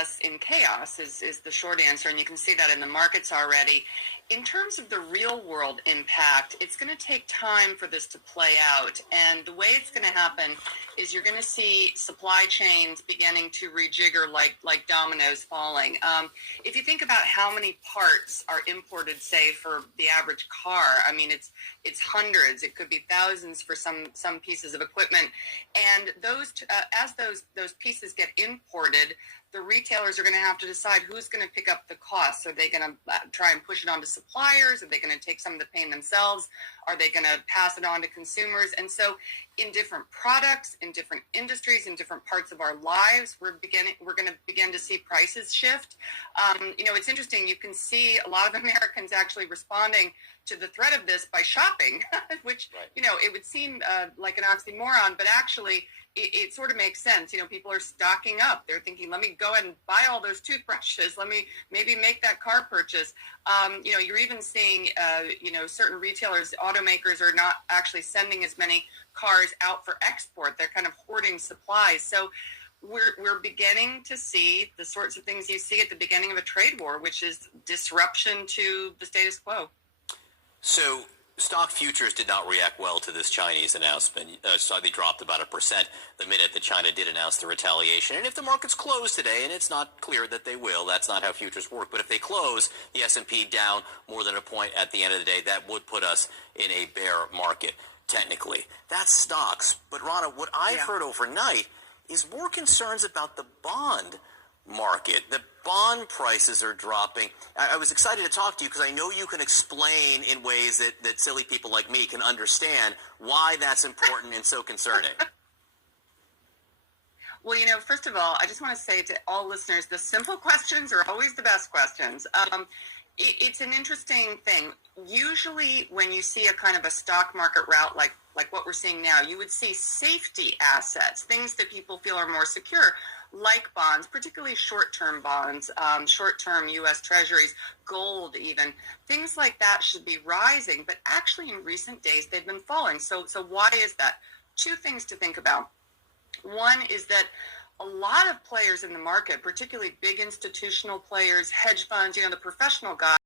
us in chaos is the short answer, and you can see that in the markets already. In terms of the real world impact, it's going to take time for this to play out. And the way it's going to happen is you're going to see supply chains beginning to rejigger like dominoes falling. If you think about how many parts are imported, say, for the average car, I mean, it's hundreds. It could be thousands for some pieces of equipment. And as those pieces get imported, the retailers are going to have to decide who's going to pick up the costs. Are they going to try and push it on to suppliers? Are they going to take some of the pain themselves? Are they going to pass it on to consumers? And so in different products, in different industries, in different parts of our lives, we're going to begin to see prices shift. It's interesting. You can see a lot of Americans actually responding to the threat of this by shopping, which, it would seem like an oxymoron, but actually it sort of makes sense. People are stocking up. They're thinking, let me go ahead and buy all those toothbrushes. Let me maybe make that car purchase. You're even seeing, certain retailers, automakers are not actually sending as many cars out for export. They're kind of hoarding supplies. So we're beginning to see the sorts of things you see at the beginning of a trade war, which is disruption to the status quo. So stock futures did not react well to this Chinese announcement. So they dropped about 1% the minute that China did announce the retaliation. And if the markets close today, and it's not clear that they will, that's not how futures work, but if they close, the S&P down more than a point at the end of the day, that would put us in a bear market, technically. That's stocks. But, Rana, what I've heard overnight is more concerns about the bond market. The bond prices are dropping. I was excited to talk to you because I know you can explain in ways that silly people like me can understand why that's important and so concerning. Well, first of all, I just want to say to all listeners, the simple questions are always the best questions. It's an interesting thing. Usually when you see a kind of a stock market rout like what we're seeing now, you would see safety assets, things that people feel are more secure, like bonds, particularly short-term bonds, short-term U.S. Treasuries, gold even. Things like that should be rising, but actually in recent days they've been falling. So why is that? Two things to think about. One is that a lot of players in the market, particularly big institutional players, hedge funds, the professional guys,